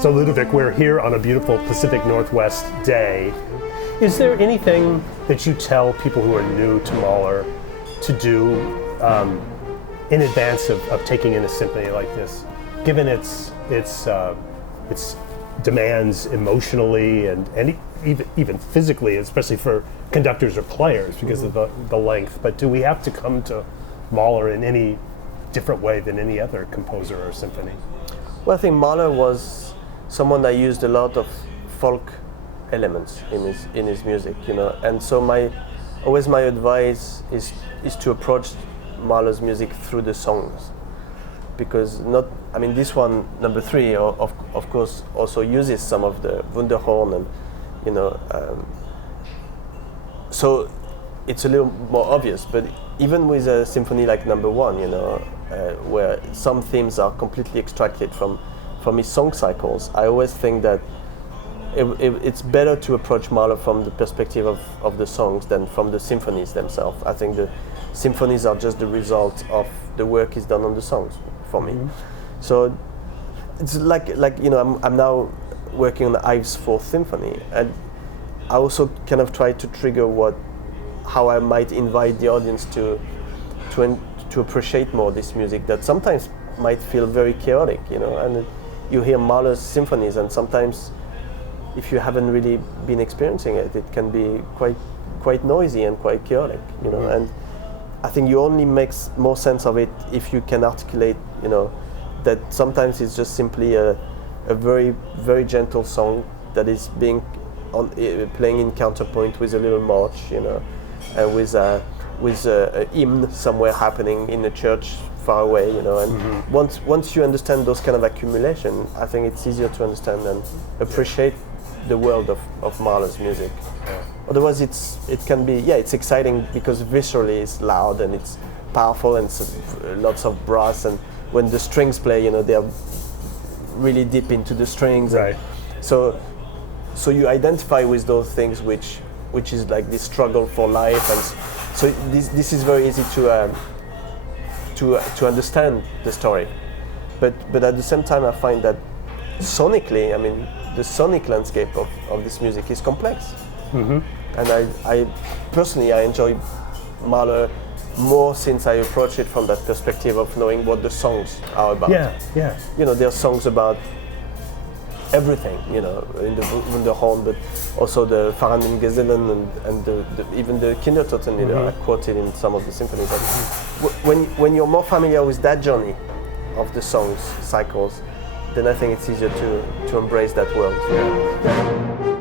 So Ludovic, we're here on a beautiful Pacific Northwest day. Is there anything that you tell people who are new to Mahler to do in advance of taking in a symphony like this, given its demands emotionally and even physically, especially for conductors or players because of the length? But do we have to come to Mahler in any different way than any other composer or symphony? Well, I think Mahler was someone that used a lot of folk elements in his music, and so my advice is to approach Mahler's music through the songs, because this one, number 3, of course also uses some of the Wunderhorn, and so it's a little more obvious. But even with a symphony like number 1, where some themes are completely extracted from his song cycles, I always think that it's better to approach Mahler from the perspective of the songs than from the symphonies themselves. I think the symphonies are just the result of the work is done on the songs for me. So it's like I'm now working on Ives' 4th Symphony, and I also kind of try to trigger how I might invite the audience to appreciate more this music that sometimes might feel very chaotic, and you hear Mahler's symphonies, and sometimes if you haven't really been experiencing it, it can be quite noisy and quite chaotic, and I think you only makes more sense of it if you can articulate, that sometimes it's just simply a very, very gentle song that is being playing in counterpoint with a little march, and with a hymn somewhere happening in a church far away, and once you understand those kind of accumulation, I think it's easier to understand and appreciate the world of Mahler's music. Yeah. Otherwise, it can be it's exciting because viscerally it's loud and it's powerful and it's lots of brass, and when the strings play, they are really deep into the strings. Right. So you identify with those things, which is like this struggle for life, and so this is very easy to understand the story, but at the same time I find that sonically, the sonic landscape of this music is complex, and I personally enjoy Mahler more since I approach it from that perspective of knowing what the songs are about. Yeah. There are songs about everything, in the Wunderhorn, but also the Fahrenden Gesellen and even the Kindertoten, are quoted in some of the symphonies. When you're more familiar with that journey of the songs cycles, then I think it's easier to embrace that world. Yeah.